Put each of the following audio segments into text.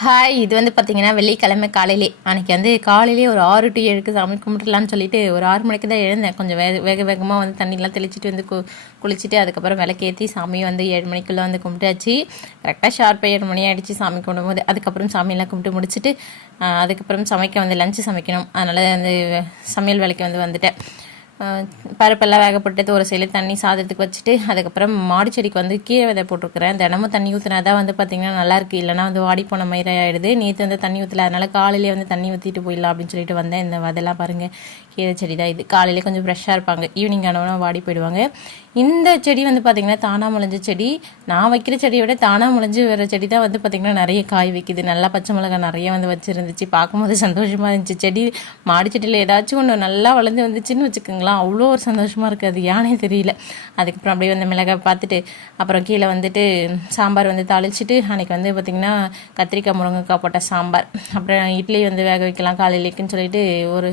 Hi, இது வந்து பார்த்தீங்கன்னா வெள்ளிக்கிழமை காலையிலே அன்றைக்கி வந்து காலையிலே ஒரு 6 to 7க்கு சாமி கும்பிட்டுலான்னு சொல்லிட்டு ஒரு 6 மணிக்கு தான் எழுந்தேன். கொஞ்சம் வேகமாக வந்து தண்ணிலாம் தெளிச்சிட்டு வந்து குளிச்சுட்டு அதுக்கப்புறம் விளக்கேற்றி சாமியை வந்து 7 மணிக்குள்ளே வந்து கும்பிட்டாச்சு. கரெக்டாக ஷார்ப்பாக 7 மணி ஆகிடுச்சு சாமி கும்பிடும்போது. அதுக்கப்புறம் சாமியெல்லாம் கும்பிட்டு முடிச்சுட்டு அதுக்கப்புறம் சமைக்க வந்து லஞ்சு சமைக்கணும். அதனால் வந்து சமையல் வேலைக்கு வந்து வந்துட்டேன். பருப்பெல்லாம் வேகப்பட்டது ஒரு சைடில் தண்ணி சாதத்துக்கு வச்சுட்டு அதுக்கப்புறம் மாடி செடிக்கு வந்து கீரை விதை போட்டிருக்கிறேன். தினமும் தண்ணி ஊற்றினா தான் வந்து பார்த்திங்கன்னா நல்லாயிருக்கு, இல்லைனா வந்து வாடி போன மாதிரி ஆகிடுது. நேற்று வந்து தண்ணி ஊற்றல, அதனால் காலையிலே வந்து தண்ணி ஊற்றிட்டு போயிடலாம் அப்படின்னு சொல்லிட்டு வந்தேன். இந்த விதைலாம் பாருங்கள், கீரை செடி தான் இது. காலையிலே கொஞ்சம் ஃப்ரெஷ்ஷாக இருப்பாங்க, ஈவினிங் ஆனவனா வாடி போயிடுவாங்க. இந்த செடி வந்து பார்த்திங்கன்னா தானாக முளைஞ்ச செடி. நான் வைக்கிற செடியை விட தானாக முளைஞ்சு வர செடி தான் வந்து பார்த்திங்கன்னா நிறைய காய் வைக்குது. நல்லா பச்சை மிளகாய் நிறைய வந்து வச்சுருந்துச்சு, பார்க்கும்போது சந்தோஷமாக இருந்துச்சு. செடி மாடி செடியில் ஏதாச்சும் ஒன்று நல்லா வளர்ந்து வந்துச்சுன்னு வச்சுக்கோங்களேன், அவ்வளோ ஒரு சந்தோஷமாக இருக்குது. அது யானே தெரியல. அதுக்கப்புறம் அப்படியே வந்து மிளகாய் பார்த்துட்டு அப்புறம் கீழே வந்துட்டு சாம்பார் வந்து தாளிச்சிட்டு அன்றைக்கி வந்து பார்த்திங்கன்னா கத்திரிக்காய் முருங்கைக்காய் போட்ட சாம்பார். அப்புறம் இட்லி வந்து வேக வைக்கலாம் காலையிலேக்குன்னு சொல்லிட்டு ஒரு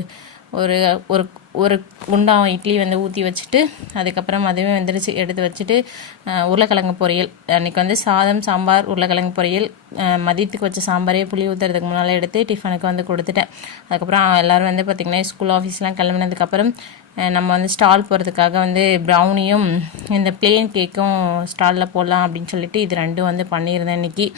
ஒரு ஒரு ஒரு குண்டான் இட்லி வந்து ஊற்றி வச்சுட்டு அதுக்கப்புறம் அதுவே வந்துடுச்சு, எடுத்து வச்சுட்டு உருளைக்கிழங்கு பொரியல். அன்றைக்கி வந்து சாதம், சாம்பார், உருளைக்கிழங்கு பொரியல். மதியத்துக்கு வச்ச சாம்பாரே புளி ஊற்றுறதுக்கு முன்னால் எடுத்து டிஃபனுக்கு வந்து கொடுத்துட்டேன். அதுக்கப்புறம் எல்லோரும் வந்து பார்த்திங்கன்னா ஸ்கூல் ஆஃபீஸ்லாம் கிளம்புனதுக்கப்புறம் நம்ம வந்து ஸ்டால் போகிறதுக்காக வந்து ப்ரௌனியும் இந்த பிளெயின் கேக்கும் ஸ்டாலில் போடலாம் அப்படின்னு சொல்லிட்டு இது ரெண்டும் வந்து பண்ணியிருந்தேன் இன்றைக்கி.